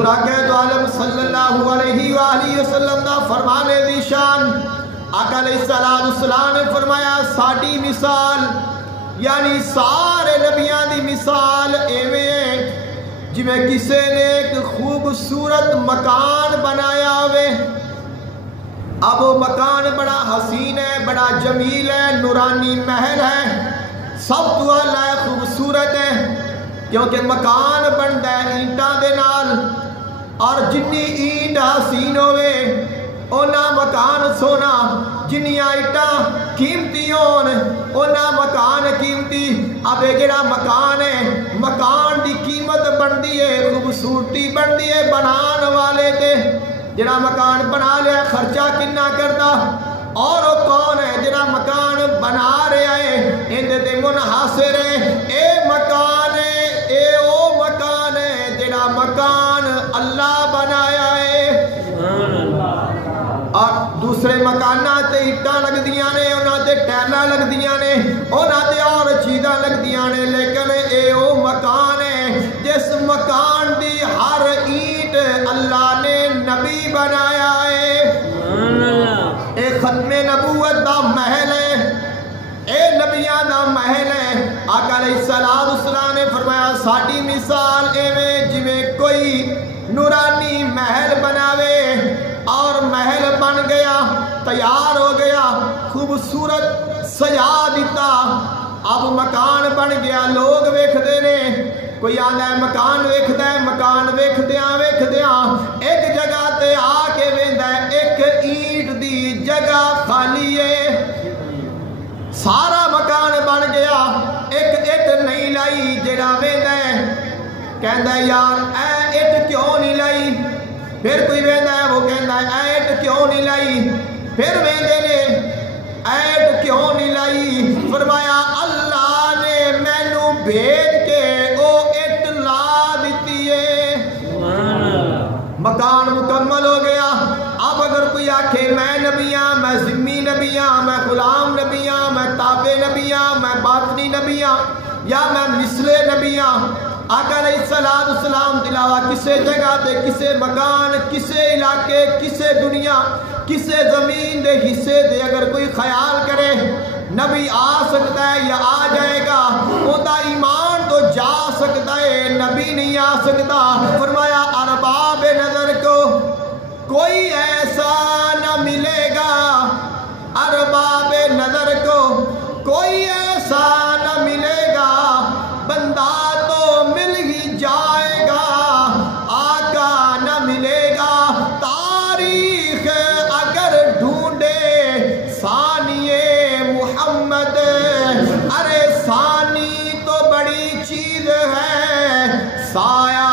حضور آقا دو عالم صلی اللہ علیہ وآلہ وسلم دا فرمانے دی شان آقا علیہ السلام نے فرمایا ساڑی مثال یعنی سارے نبیان دی مثال ایویں جی میں کسے نے ایک خوبصورت مکان بنایا ہوئے اب وہ مکان بڑا حسین ہے بڑا جمیل ہے نورانی محل ہے سب تو اللہ خوبصورت ہے کیونکہ مکان بنتا ہے اینٹاں دے نال اور جنی اینٹ حسین ہوئے اونا مکان سونا جنیاں اینٹاں قیمتی ہون اونا مکان قیمتی اب یہ جڑا مکان ہے مکان دی قیمت بندی ہے خوبصورتی بندی ہے بنان والے تے جڑا مکان بنا لیا خرچہ کنا کرتا اور وہ کون ہے جڑا مکان بنا رہا ہے اندے تے منحصر ہے اے مکان ہے اے او مکان ہے جڑا مکان اللہ بنایا ہے اور دوسرے مکانہ تے اٹھا لگ دیاں نے انہاں تے ٹیلہ لگ دیاں نے انہاں تے اور چیزاں لگ دیاں نے لیکن اے او مکان ہے جس مکان دی ہر اینٹ اللہ نے نبی بنایا ہے اے ختم نبوت دا محل ہے اے نبیان دا محل ہے آقا علیہ السلام نے فرمایا ساڑی مثال ایویں جویں کوئی نورانی محل بناوے اور محل بن گیا تیار ہو گیا خوبصورت سجا دیتا اب مکان بن گیا لوگ ویکھ دے نے کوئی آدھا ہے مکان ویکھ دیاں ایک جگہ تے آ کے ویندا ہے ایک اینٹ دی جگہ خالی ہے سارا مکان بن گیا ایک نہیں لائی جڑا ویندا ہے کہندا ہے یار اے اٹ کیوں نہیں لائی پھر کوئی ویندا ہے وہ کہندا ہے اے اٹ کیوں نہیں لائی پھر ویندے نے اے اٹ کیوں نہیں لائی فرمایا اللہ نے مینوں بھیج کے او اٹ لا دیتی ہے مکان مکمل ہو گیا اب اگر کوئی آکھے میں نبی ہاں میں ذمی نبی ہاں میں غلام نبی ہاں میں تابع نبی ہاں میں باطنی نبی ہاں یا میں مثل نبی ہاں آقا علیہ السلام دلاوہ کسے جگہ دے کسے مکان کسے علاقے کسے دنیا کسے زمین دے حصے دے اگر کوئی خیال کرے نبی آ سکتا ہے یا آ جائے گا ہوتا ایمان تو جا سکتا ہے نبی نہیں آ سکتا فرمایا ارباب نظر کو کوئی ایسا نہ ملے گا ارباب نظر کو کوئی ایسا نہ ملے گا بندہ تو مل ہی جائے گا آقا نہ ملے گا تاریخ اگر ڈھونڈے ثانیے محمد ارے ثانی تو بڑی چیز ہے سایہ